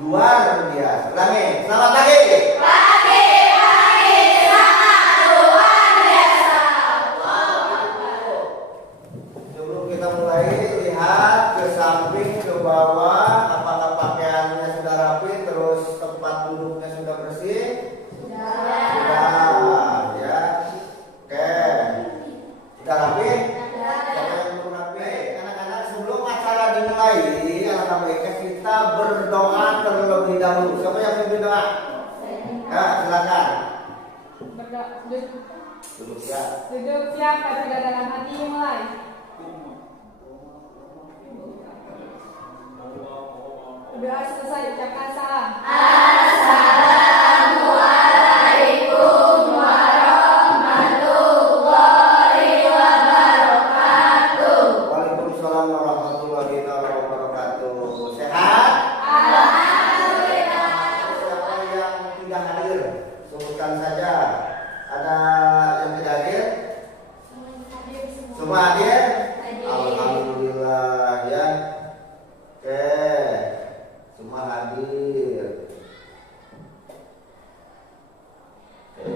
luar biasa. Ulangi, selamat pagi. Pagi, sangat luar biasa. Sebelum kita mulai, lihat ke samping, ke bawah, apakah pakaiannya sudah rapi, terus tempat duduknya sudah bersih? Sudah, ya. Oke. Sudah rapi? Siapa yang belum rapi? Anak-anak, sebelum acara dimulai, alangkah baiknya kita berdoa terlebih dahulu. Siapa yang mau berdoa? Ya, silakan. Duduk ya. Duduk siapa sudah dalam hati mulai. Doa selesai ucapkan salam. Assalamualaikum warahmatullahi wabarakatuh. Waalaikumsalam warahmatullahi wabarakatuh. Sehat? Alhamdulillah. Siapa yang tidak hadir? Sebutkan saja. Ada yang tidak hadir? Semua hadir? Alhamdulillah ya. Oke. Semua hadir. Oke.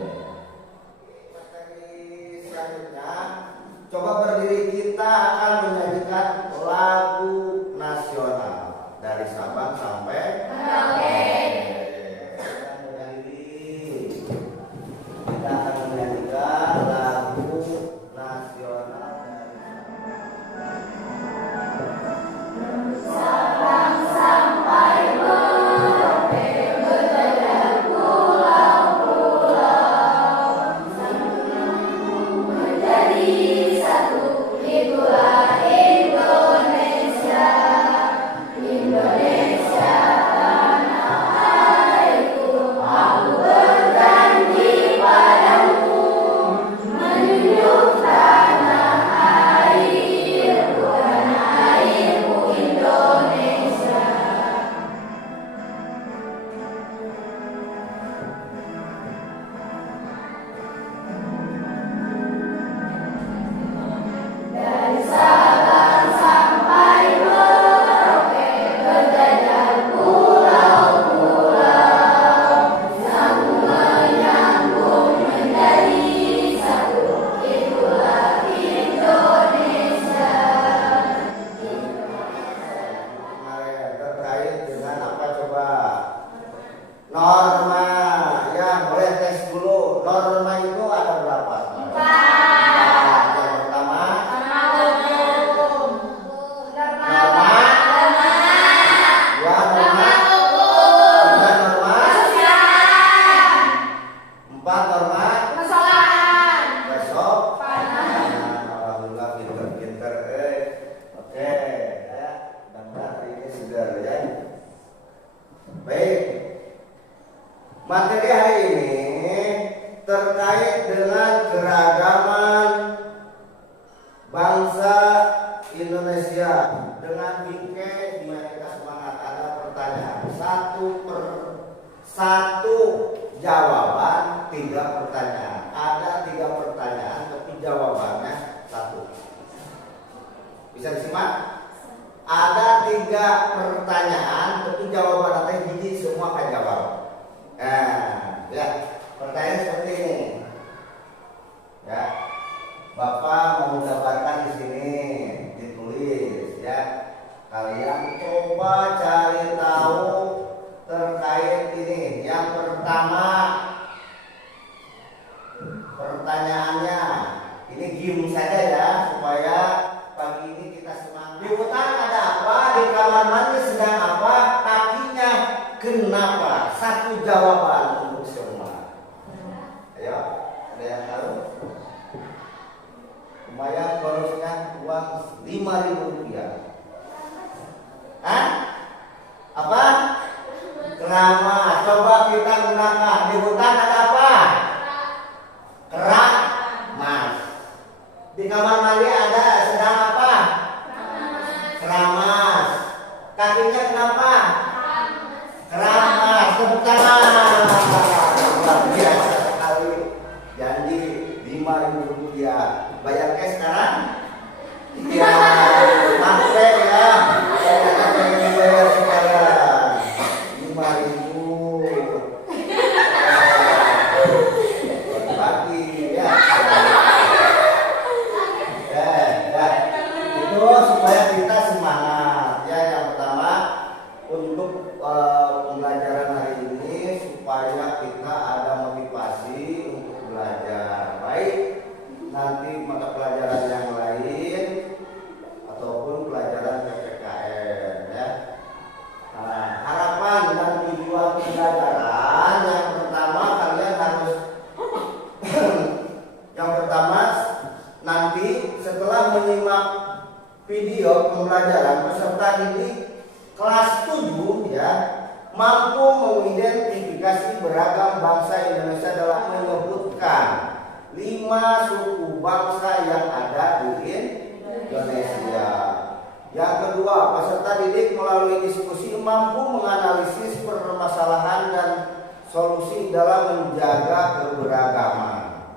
Materi selanjutnya, coba berdiri, kita akan menyanyikan lagu nasional dari Sabang sampai Merauke. Kita berdiri. Kita akan menyanyikan lagu nasional dari Sabang sampai Merauke, berjajah pulau-pulau, sambung menjadi satu. Itulah Indonesia, Indonesia tanah airku. Aku berjanji padamu, menjunjung tanah airku Indonesia. Dari Sabang sampai Merauke, berjajah pulau-pulau, sambung menyambung menjadi satu. Itulah Indonesia. kemarin terkait dengan apa coba? Norma. Ya, boleh tes dulu. Norma itu ada berapa? Empat. Yang pertama, norma. Dua norma. Tiga norma. Empat norma. Besok. Alhamdulillah pinter-pinter. Oke, ya. Mudah-mudahan hari ini segar ya. Baik. Materi hari ini terkait dengan keragaman bangsa Indonesia dengan bingkai Dinamika Semangat. Ada pertanyaan satu jawaban, 3 pertanyaan. Ada 3 pertanyaan tapi jawabannya 1. Bisa disimak? Ada 3 pertanyaan tapi jawaban ada biji semua kan jawab. Nah, ya, pertanyaan seperti ini. Ya. Bapak mau menggambarkan di sini, ditulis ya. Kalian coba cari tahu terkait ini. Yang pertama, pertanyaannya ini game saja ya, supaya pagi ini kita semangat. Di hutan ada apa? Di kamar mandi sedang apa? Kakinya kenapa? 1 jawaban untuk semua. Ayo, ada yang tahu? Lumayan bonusnya uang Rp5.000. Hah? Apa? Keramas. Coba kita gunakan. Di hutan ada apa? Keramas. Di kamar mandi ada sedang apa? Keramas. Kakinya kenapa? Keramas. Tepuk tangan. Luar biasa sekali. Janji Rp5.000. Bayar cash sekarang? Ya, sampai ya. Saya bayar sekarang. Ini beragam bangsa Indonesia dalam menyebutkan 5 suku bangsa yang ada di Indonesia. Yang kedua, peserta didik melalui diskusi mampu menganalisis permasalahan dan solusi dalam menjaga keberagaman.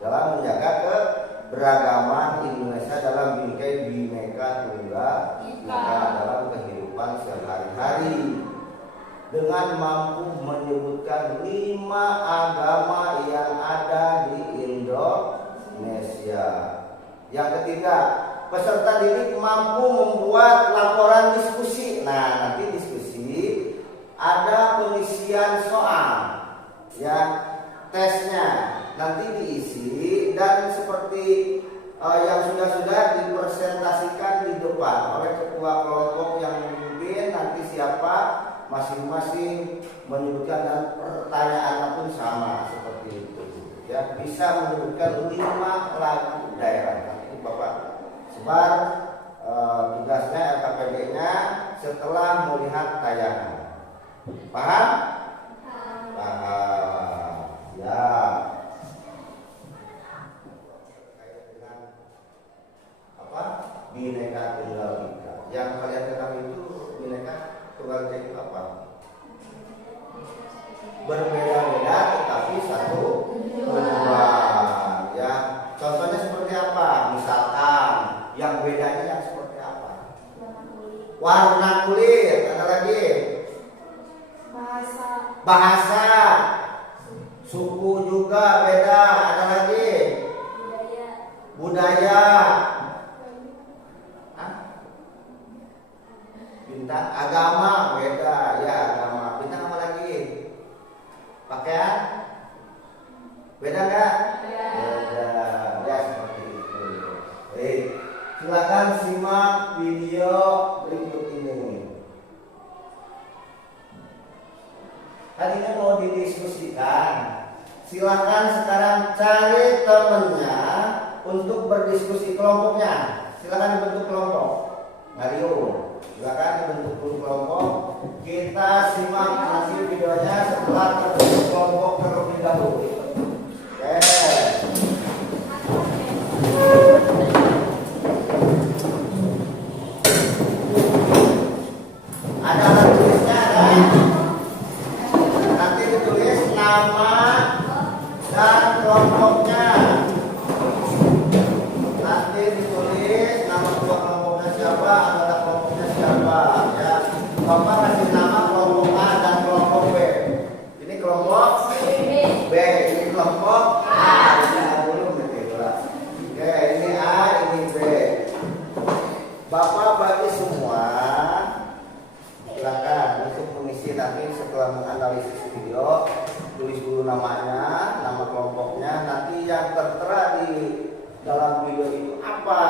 Dalam menjaga keberagaman Indonesia dalam bingkai Bhinneka Tunggal Ika dalam kehidupan sehari-hari. Dengan mampu menyebutkan 5 agama yang ada di Indonesia. Yang ketiga, peserta didik mampu membuat laporan diskusi. Nah, nanti diskusi ada pengisian soal, ya, tesnya nanti diisi dan seperti yang sudah dipresentasikan di depan oleh ketua kelompok yang memimpin. Nanti siapa masing-masing menyebutkan dan pertanyaannya pun sama seperti itu, ya, bisa menyebutkan 5 lagu daerah. Nanti Bapak sebar tugasnya LKPD-nya setelah melihat tayangan. Paham? Paham. Ya. Dengan apa? Bhinneka Tunggal Ika. Yang kalian ketahui itu Bhinneka Tunggal Ika itu apa? Berbeda-beda tetapi satu tujuan. Ya. Contohnya seperti apa? Misalkan yang bedanya yang seperti apa? Warna kulit. Ada lagi? Bahasa. Suku juga beda. Ada lagi? Budaya. Bintang. Agama beda. Ya, agama. Bintang apa lagi? Pakaian? Beda nggak? Beda. Ya, seperti itu. Silakan simak video berikut ini. Tadinya mau didiskusikan. Silakan sekarang cari temennya untuk berdiskusi kelompoknya. Silakan dibentuk kelompok. Mario, silakan dibentuk kelompok. Kita simak nanti videonya setelah terbentuk kelompok terlebih dahulu. Oke. Ada tulisnya, ada. Nanti ditulis nama dan kelompoknya. Nanti ditulis nama kelompoknya siapa, anggota kelompoknya siapa. Ya, Bapak kasih nama kelompok A dan kelompok B. Ini kelompok B, ini kelompok A. Belum gitu lah. Oke, ini A, ini B. Bapak bagi semua. Silakan untuk mengisi nanti setelah menganalisis video, tulis dulu namanya, nama kelompoknya, nanti yang tertera di dalam video itu apa,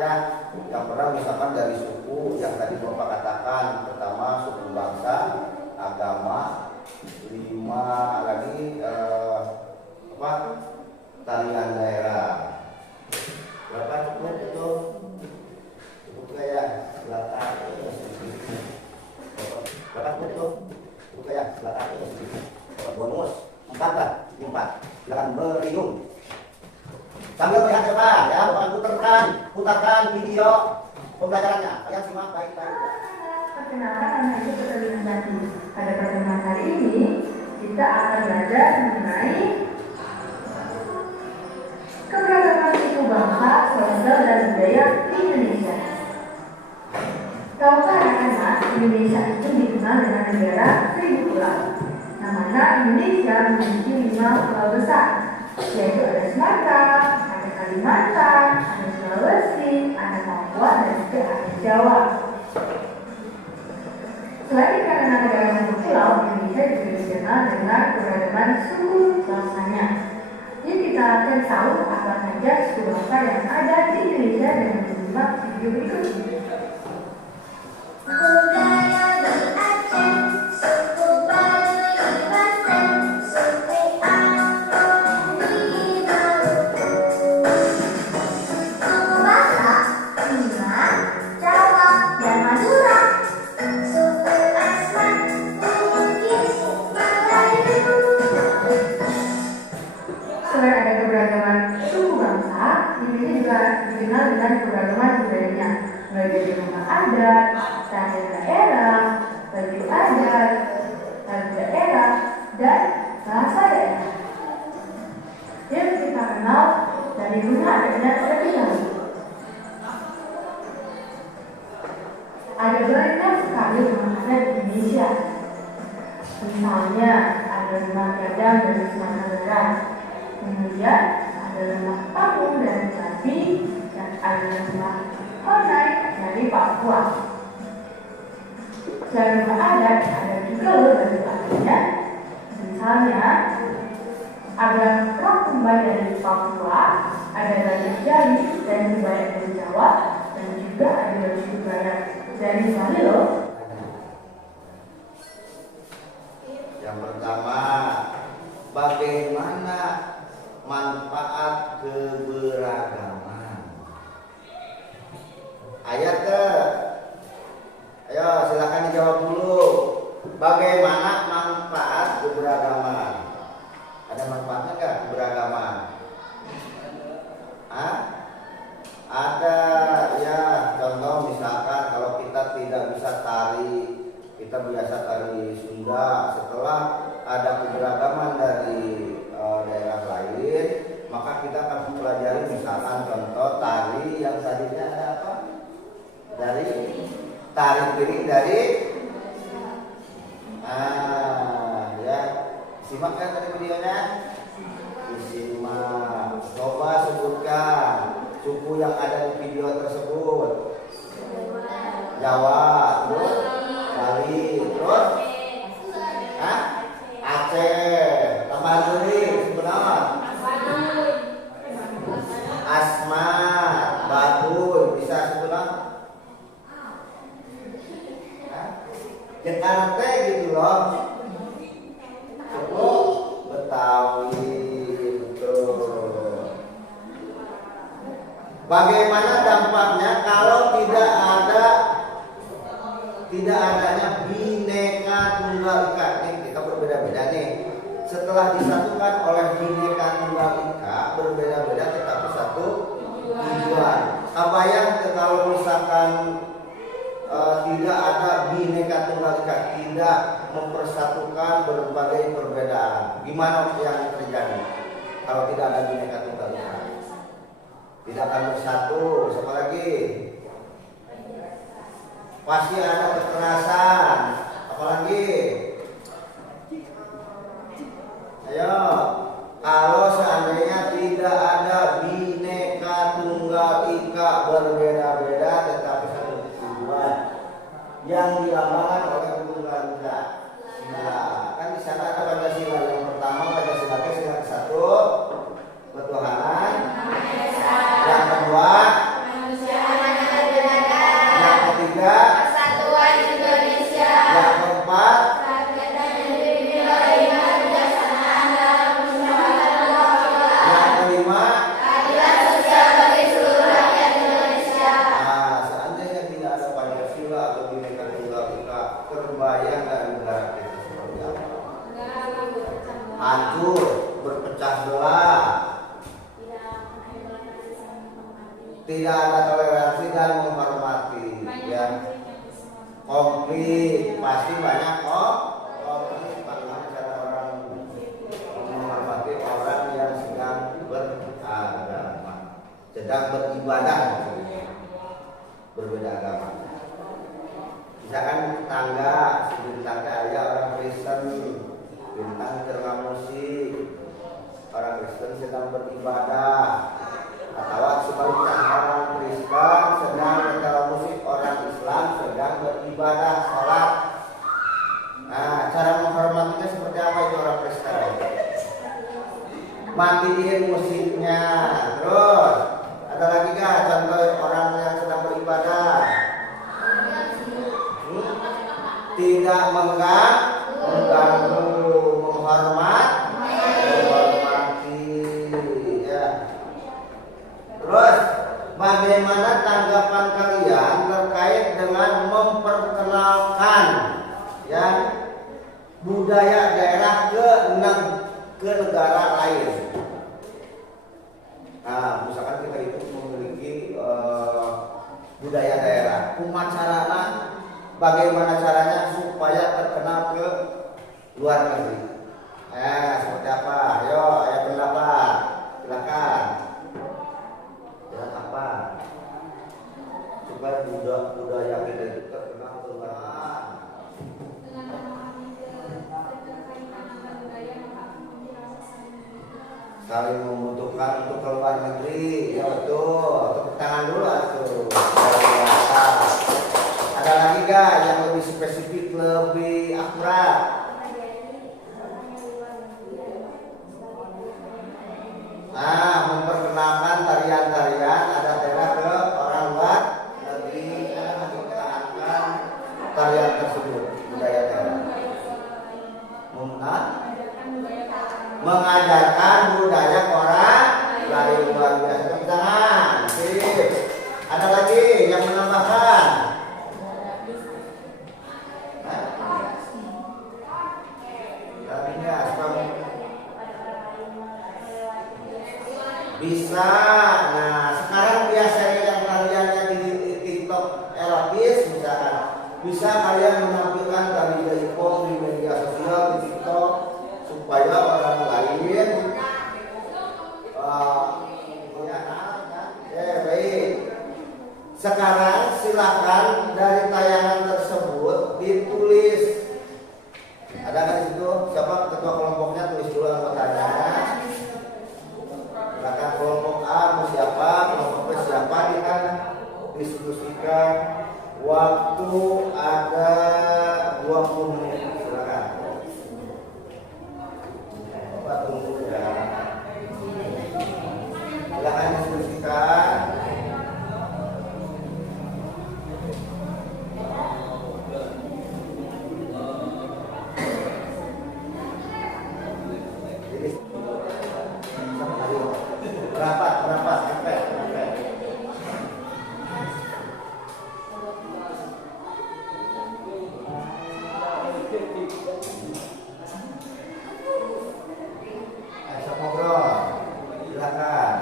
ya. Yang pernah misalkan dari suku yang tadi Bapak katakan, pertama suku bangsa, agama, 5 lagi apa? Tarian daerah. Berapa cukup itu? Cukup nggak ya? Silakan. Berapa betul? Buka ya, silakan. Bonus 4 lah, 4. Silakan meriung. Sambil melihat coba ya, Bapak putarkan video pembelajarannya. Kalian simak baik-baik. Perkenalkan, nama itu Putri Nanti. Pada pertemuan hari ini kita akan belajar mengenai keberagaman suku bangsa, sosial dan budaya di Indonesia. Tahukah anak-anak, Indonesia itu dikenal dengan negara 1000 pulau. Yang mana Indonesia memiliki 5 pulau besar, yaitu ada Sumatera, ada Kalimantan, ada Sulawesi, ada Papua, dan juga ada Jawa. Selain karena negara 10 pulau, Indonesia juga dikenal dengan keberagaman suku bangsanya. Jadi kita akan tahu apa saja suku bangsa yang ada di Indonesia dengan menyimak video berikut ini. Budaya di Aceh, suku Baduy di Banten, suku Angkor di Maluku, suku Batak, Bima, Jawa, dan Madura, suku Asmat di Bugis, Mandailing, mulai dari rumah adat, tanda daerah, baju adat, lagu daerah, dan bahasa daerah. Yuk kita kenal dari rumah adatnya terlebih dahulu. Ada banyak sekali rumah adat di Indonesia. Misalnya ada rumah gadang dari Sumatera Barat, kemudian ada rumah panggung dari Jambi, dan ada rumah Honai dari Papua. Selain rumah adat, ada juga loh baju adatnya. Misalnya ada rok kembali dari Papua, ada baju Jali dari kebaya dari Jawa, dan juga ada baju kebaya dari Bali loh. Yang pertama, bagaimana manfaat keberagaman? Ayat ke? Ayo silakan dijawab dulu. Bagaimana manfaat keberagaman? Ada manfaatnya nggak keberagaman? Hah? Ada ya, contoh misalkan kalau kita tidak bisa tari, kita biasa tari Sunda, setelah ada keberagaman dari daerah lain, maka kita akan mempelajari misalkan contoh tari yang tadinya ada apa? Dari tari piring dari ya, simak kan tadi videonya? Disimak. Coba sebutkan suku yang ada di video tersebut. Jawa, terus Bali, terus Aceh, tambah lagi sebenarnya Asmat, Baduy, bisa sebenarnya Jakarta gitu loh. Betawi, betul. Bagaimana dampaknya kalau tidak adanya Bhinneka Tunggal Ika? Nih, kita berbeda-beda nih. Setelah disatukan oleh Bhinneka Tunggal Ika, berbeda-beda tetapi satu tujuan. Kebayang kalau misalkan tidak ada Bhinneka Tunggal Ika, tidak mempersatukan berbagai perbedaan, gimana yang terjadi kalau tidak ada Bhinneka Tunggal Ika? Tidak akan bersatu. Siapa lagi? Pasti ada kekerasan. Apalagi? Ayo, kalau seandainya tidak ada Bhinneka Tunggal Ika, berbeda-beda tetapi satu tujuan yang dilambangkan oleh Tunggal Ika. Nah, kan di sana ada Pancasila. Yang pertama Pancasila itu sila ke-1 ketuhanan. Yang kedua yang ketiga persatuan Indonesia. Yang keempat yang kelima keadilan sosial bagi seluruh rakyat Indonesia. Nah, seandainya tidak ada Pancasila atau Bhinneka Tunggal Ika, terbayang nggak negara kita seperti apa? Hancur, berpecah belah. Tidak ada toleransi dan menghormati, ya. Konflik pasti banyak konflik. Bagaimana cara orang menghormati orang yang sedang beragama, sedang beribadah, berbeda agama. Misalkan tetangga, ada orang Kristen, bintang cerita musik, orang Kristen sedang beribadah. Atau sebaliknya orang Kristen sedang mendengar musik, orang Islam sedang beribadah sholat. Nah, cara menghormatinya seperti apa itu orang Kristen? Matiin musiknya. Terus ada lagi nggak contoh orang yang sedang beribadah? Tidak mengganggu, menghormati, ya. Terus bagaimana tanggapan kalian terkait dengan memperkenalkan, ya, budaya daerah ke negara lain? Nah, misalkan kita itu memiliki budaya daerah. Umacarana bagaimana caranya supaya terkenal ke luar negeri. Seperti apa? Ayo, pendapat. Silakan. Silakan apa? Supaya budaya kita itu terkenal ke luar negeri. Saling membutuhkan untuk ke luar negeri, ya betul. Tepuk tangan dulu atuh. Ada lagi gak yang lebih spesifik, lebih akurat? Memperkenalkan tarian-tarian ada daerah ke orang luar negeri, memperkenalkan tarian tersebut, budaya daerah. Mengajarkan budaya orang lain, luar biasa. Tepuk tangan. Sip. Ada lagi yang menambahkan? Bisa. Nah, sekarang biasanya yang tariannya di TikTok erotis misalkan, bisa kalian menampilkan tari jaipong di media sosial di TikTok supaya orang lain baik. Sekarang silakan dari tayangan tersebut ditulis. Ada kan di situ? Siapa ketua kelompoknya, tulis dulu anggotanya. Silakan kelompok A siapa, kelompok B siapa, kita diskusikan. Waktu ada 20 menit. Silakan. Bapak tunggu ya. Silakan diskusikan. Rapat, ngobrol, silakan.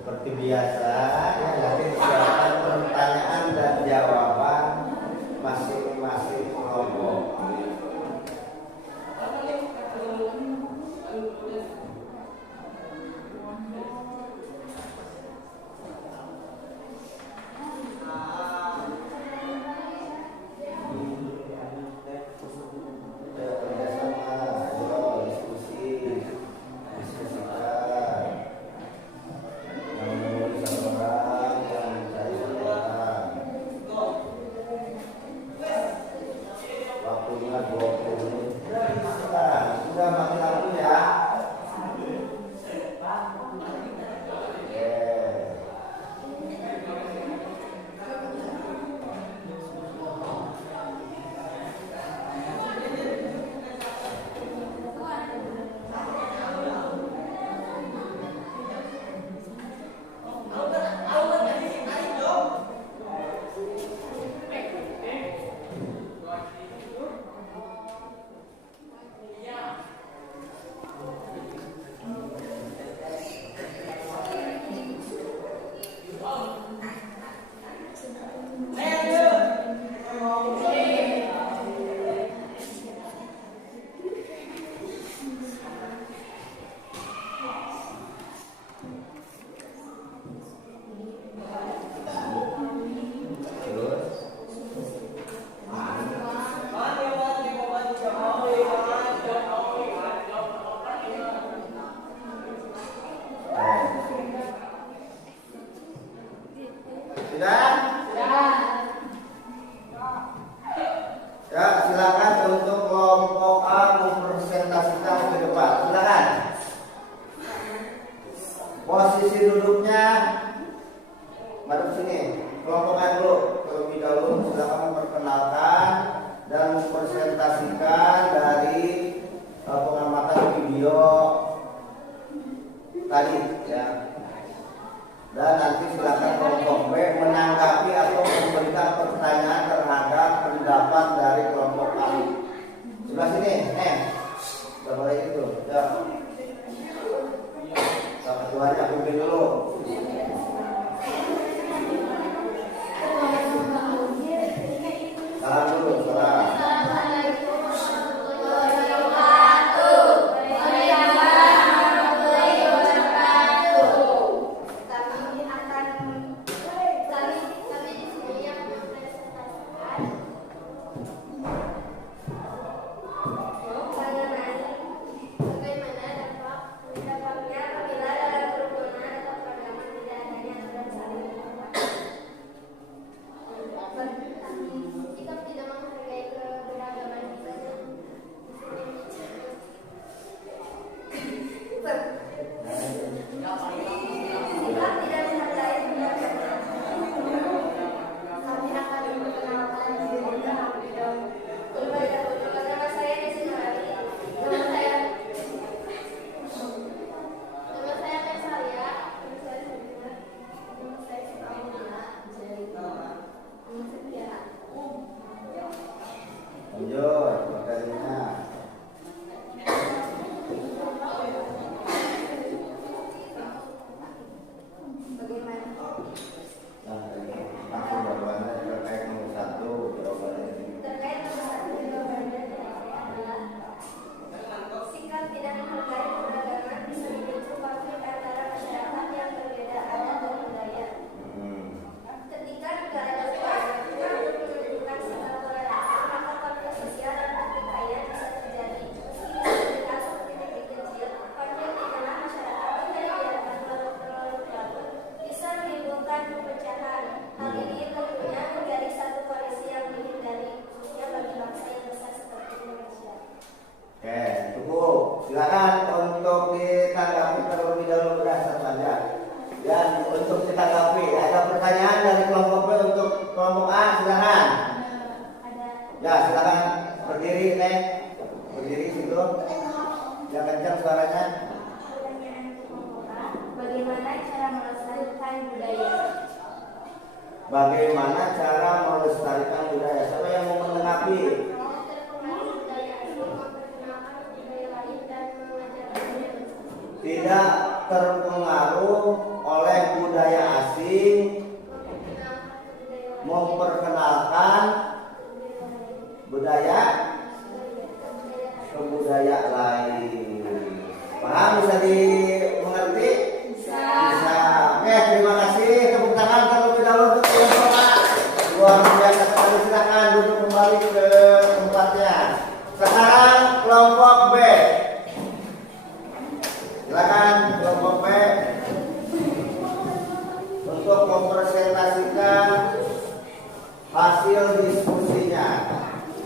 Seperti biasa, ya, nanti silakan pertanyaan dan jawaban masing-masing kelompok. Diskusikan. Yang menulis orang Sudah? Ya, silakan untuk kelompok A mempresentasikan ke depan. Silakan. Posisi duduknya madep sini. Kelompok A dulu. Terlebih dahulu silakan memperkenalkan dan mempresentasikan dari pengamatan video tadi ya. Dan nanti silakan kelompok B menanggapi atau memberikan pertanyaan terhadap pendapat dari kelompok A. Sebelah sini, udah boleh itu. Ya. Sama Tuhan aku dulu. Salam dulu, salam. Silakan untuk ditanggapi terlebih dahulu berasal saja. Dan untuk ditanggapi ada pertanyaan dari kelompok B untuk kelompok A, silakan. Ya, silakan berdiri, berdiri situ. Yang kencang suaranya. Bagaimana cara melestarikan budaya? Bagaimana cara melestarikan budaya? Siapa yang mau menanggapi? Tidak terpengaruh oleh budaya asing, memperkenalkan budaya kebudaya lain. Paham? Bisa dimengerti? Bisa. Oke, terima kasih. Tepuk tangan terlebih dahulu untuk kelompok A. Luar biasa sekali. Silakan duduk kembali ke tempatnya. Sekarang kelompok B. Silakan kelompok B untuk mempresentasikan hasil diskusinya.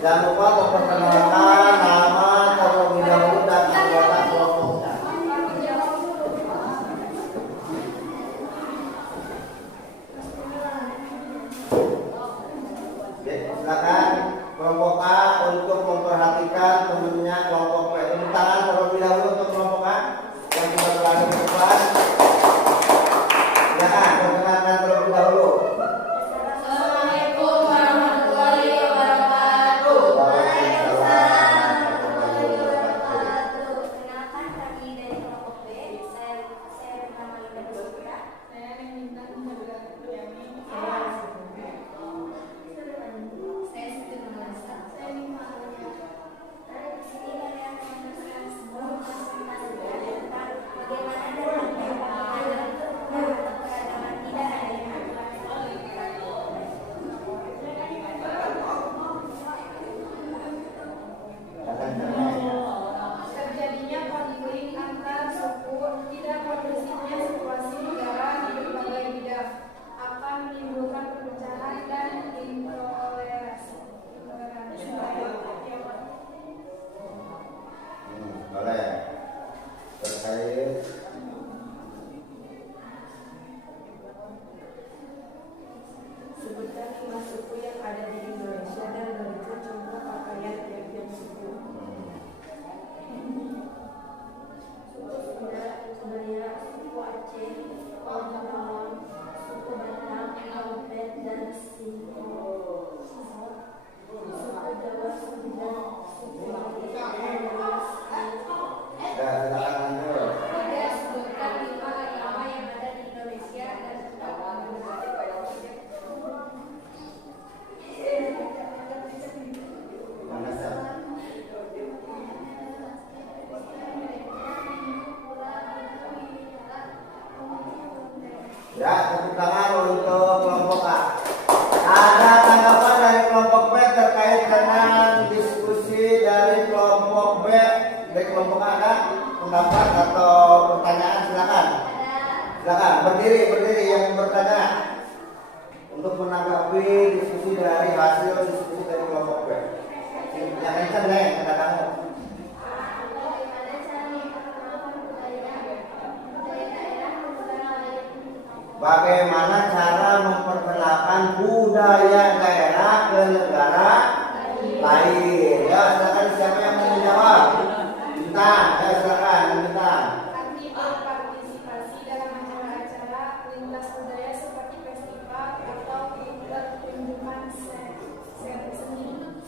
Jangan lupa memperkenalkan nama terlebih dahulu dan anggota kelompoknya. pendapat atau pertanyaan silakan. Silakan berdiri yang bertanya untuk menanggapi diskusi dari hasil diskusi dari kelompok B. Yang kencang nih kata kamu. Bagaimana cara memperkenalkan budaya daerah ke negara lain? Ya, silakan siapa yang mau menjawab? Bintang, ya silakan Bintang. Kami berpartisipasi dalam acara-acara lintas budaya seperti festival atau pertunjukan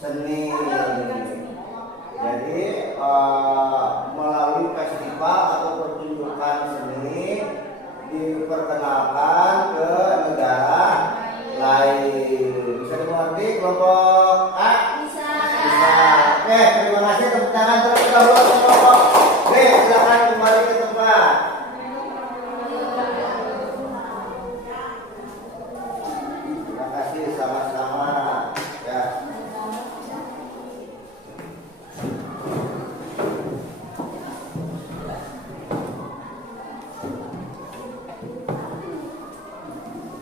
seni. Jadi melalui festival atau pertunjukan seni diperkenalkan ke negara lain. Bisa dimengerti kelompok A? Bisa. Oke, terima kasih, tepuk tangan terlebih dahulu untuk kelompok B. Silakan kembali ke tempat. Terima kasih, sama-sama. Ya.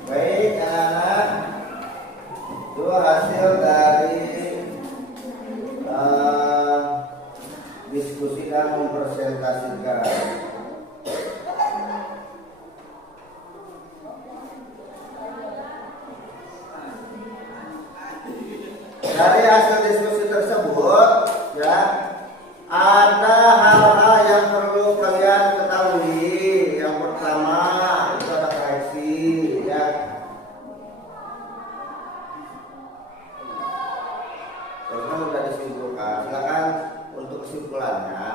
Baik, anak-anak, itu hasil dari diskusi dan mempresentasikan. Dari hasil diskusi tersebut, ya, ada hal-hal yang perlu kalian ketahui. Yang pertama itu ada koreksi, ya. Karena sudah disimpulkan, silakan untuk kesimpulannya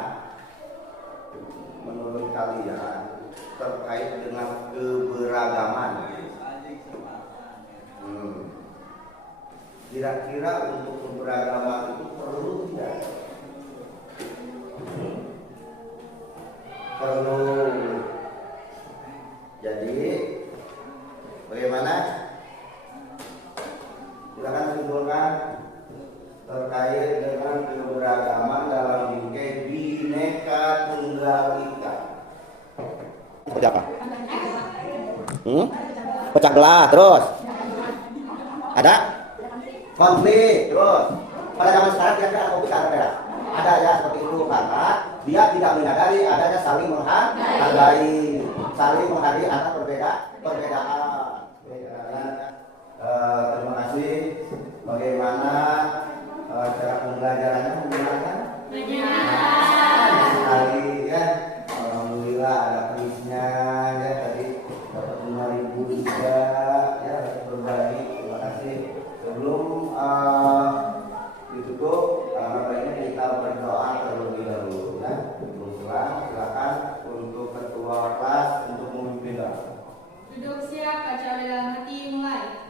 menurut kalian terkait dengan keberagaman. Kira-kira untuk keberagaman itu perlu tidak? Perlu. Jadi bagaimana? Silakan simpulkan terkait dengan keberagaman dalam bingkai Bhinneka Tunggal Ika. Seperti apa? Pecah belah, terus ada konflik, terus pada zaman sekarang kira-kira ada konflik antara daerah. Ada ya seperti itu karena dia tidak menyadari adanya saling menghargai, saling menghargai antara perbedaan. Terima kasih. Bagaimana cara pembelajarannya menggunakan? Sekali ya. Alhamdulillah ada kuisnya ya, tadi dapat 5.000 juga ya, berbagi. Terima kasih. Sebelum ditutup, baiknya kita berdoa terlebih dahulu ya. Silakan untuk ketua kelas untuk memimpin doa. Duduk siap, baca dalam hati mulai.